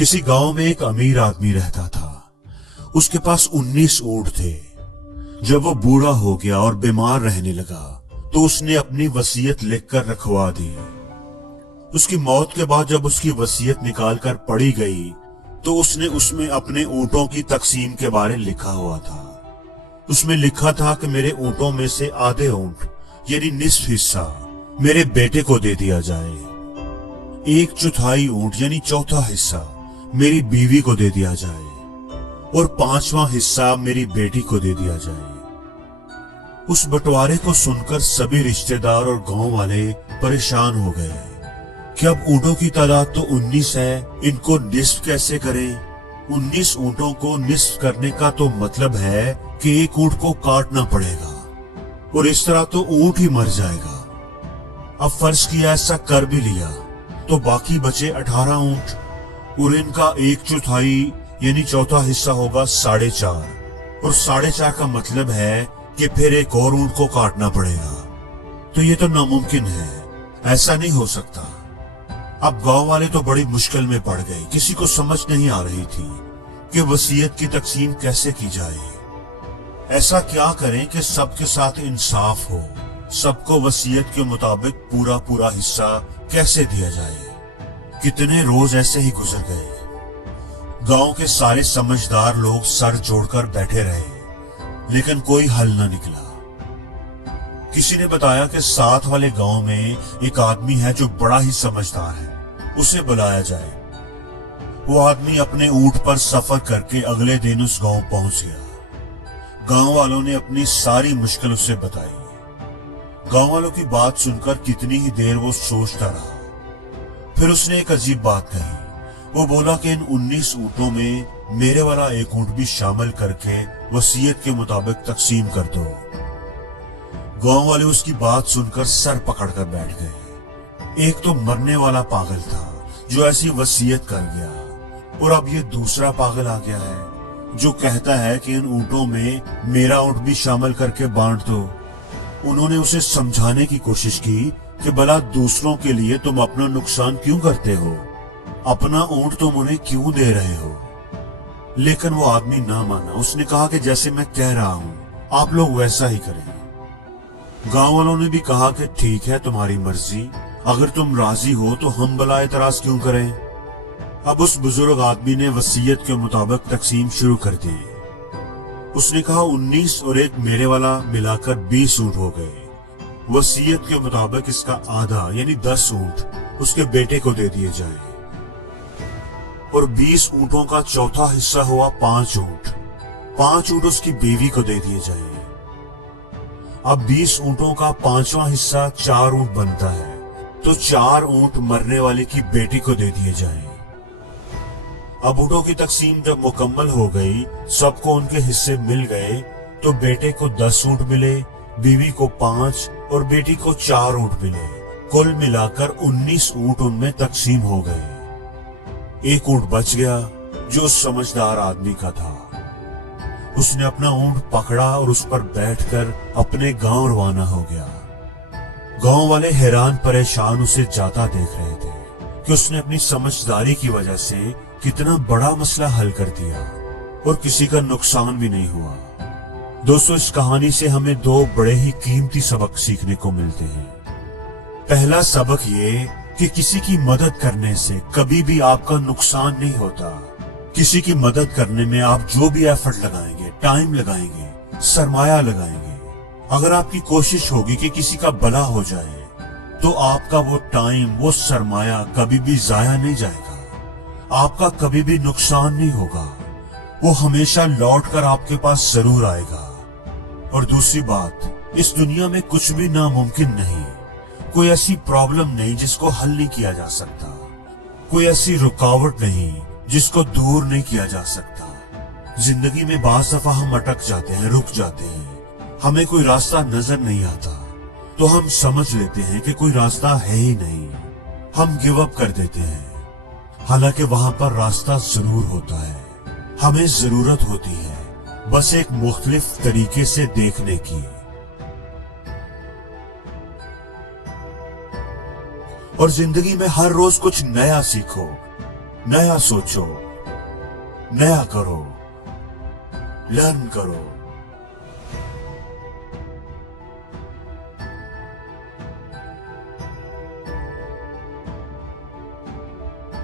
किसी गांव में एक अमीर आदमी रहता था। उसके पास 19 ऊंट थे। जब वो बूढ़ा हो गया और बीमार रहने लगा तो उसने अपनी वसीयत लिखकर रखवा दी। उसकी मौत के बाद जब उसकी वसीयत निकालकर पढ़ी गई तो उसने उसमें अपने ऊंटों की तकसीम के बारे लिखा हुआ था। उसमें लिखा था कि मेरे ऊंटों में से आधे ऊंट यानी निस्फ हिस्सा मेरे बेटे को दे दिया जाए, 1/4 ऊंट यानी चौथा हिस्सा मेरी बीवी को दे दिया जाए और 5वां हिस्सा मेरी बेटी को दे दिया जाए। उस बंटवारे को सुनकर सभी रिश्तेदार और गांव वाले परेशान हो गए कि अब ऊंटों की तादाद तो 19 है, इनको निस्फ कैसे करें। 19 ऊंटों को निस्फ करने का तो मतलब है कि एक ऊंट को काटना पड़ेगा और इस तरह तो ऊंट ही मर जाएगा। अब फर्ज किया ऐसा कर भी लिया तो बाकी बचे 18 ऊंट और इनका 1/4 यानी चौथा हिस्सा होगा 4.5 और 4.5 का मतलब है कि फिर एक और ऊंट को काटना पड़ेगा। तो ये तो नामुमकिन है, ऐसा नहीं हो सकता। अब गांव वाले तो बड़ी मुश्किल में पड़ गए। किसी को समझ नहीं आ रही थी कि वसीयत की तकसीम कैसे की जाए। ऐसा क्या करें कि सबके साथ इंसाफ हो, सबको वसीयत के मुताबिक पूरा पूरा हिस्सा कैसे दिया जाए। कितने रोज ऐसे ही गुजर गए। गांव के सारे समझदार लोग सर जोड़कर बैठे रहे लेकिन कोई हल न निकला। किसी ने बताया कि साथ वाले गांव में एक आदमी है जो बड़ा ही समझदार है, उसे बुलाया जाए। वो आदमी अपने ऊंट पर सफर करके अगले दिन उस गांव पहुंच गया। गांव वालों ने अपनी सारी मुश्किल उसे बताई। गांव वालों की बात सुनकर कितनी ही देर वो सोचता रहा। फिर उसने एक अजीब बात कही। वो बोला कि इन 19 ऊंटों में मेरे वाला एक ऊंट भी शामिल करके वसीयत के मुताबिक तकसीम कर दो। गांव वाले उसकी बात सुनकर सर पकड़कर बैठ गए। एक तो मरने वाला पागल था जो ऐसी वसीयत कर गया और अब ये दूसरा पागल आ गया है जो कहता है कि इन ऊंटों में मेरा ऊंट भी शामिल करके बांट दो। उन्होंने उसे समझाने की कोशिश की कि भला दूसरों के लिए तुम अपना नुकसान क्यों करते हो, अपना ऊंट तुम उन्हें क्यों दे रहे हो। लेकिन वो आदमी ना माना। उसने कहा कि जैसे मैं कह रहा हूं आप लोग वैसा ही करें। गांव वालों ने भी कहा कि ठीक है, तुम्हारी मर्जी, अगर तुम राजी हो तो हम भला एतराज क्यों करें। अब उस बुजुर्ग आदमी ने वसीयत के मुताबिक तकसीम शुरू कर दी। उसने कहा 19 और एक मेरे वाला मिलाकर 20 ऊंट हो गए। वसीयत के मुताबिक इसका आधा यानी 10 ऊंट उसके बेटे को दे दिए जाए और 20 ऊंटों का चौथा हिस्सा हुआ 5 ऊंट। 5 ऊंट उसकी बीवी को दे दिए जाए। अब 20 ऊंटों का 5वां हिस्सा 4 ऊंट बनता है तो 4 ऊंट मरने वाले की बेटी को दे दिए जाए। अब ऊंटों की तकसीम जब मुकम्मल हो गई, सबको उनके हिस्से मिल गए तो बेटे को 10 ऊंट मिले, बीवी को 5 और बेटी को 4 ऊंट मिले। कुल मिलाकर 19 ऊंट उनमें तकसीम हो गए। एक ऊंट बच गया जो उस समझदार आदमी का था। उसने अपना ऊंट पकड़ा और उस पर बैठकर अपने गांव रवाना हो गया। गांव वाले हैरान परेशान उसे जाता देख रहे थे कि उसने अपनी समझदारी की वजह से कितना बड़ा मसला हल कर दिया और किसी का नुकसान भी नहीं हुआ। दोस्तों, इस कहानी से हमें 2 बड़े ही कीमती सबक सीखने को मिलते हैं। पहला सबक ये कि किसी की मदद करने से कभी भी आपका नुकसान नहीं होता। किसी की मदद करने में आप जो भी एफर्ट लगाएंगे, टाइम लगाएंगे, सरमाया लगाएंगे, अगर आपकी कोशिश होगी कि किसी का भला हो जाए तो आपका वो टाइम, वो सरमाया कभी भी जाया नहीं जाएगा। आपका कभी भी नुकसान नहीं होगा। वो हमेशा लौट कर आपके पास जरूर आएगा। और दूसरी बात, इस दुनिया में कुछ भी नामुमकिन नहीं। कोई ऐसी प्रॉब्लम नहीं जिसको हल नहीं किया जा सकता। कोई ऐसी रुकावट नहीं जिसको दूर नहीं किया जा सकता। जिंदगी में बाज़ दफा हम अटक जाते हैं, रुक जाते हैं, हमें कोई रास्ता नजर नहीं आता तो हम समझ लेते हैं कि कोई रास्ता है ही नहीं। हम गिव अप कर देते हैं, हालांकि वहां पर रास्ता जरूर होता है। हमें जरूरत होती है बस एक मुख्तलिफ तरीके से देखने की। और जिंदगी में हर रोज कुछ नया सीखो, नया सोचो, नया करो, लर्न करो।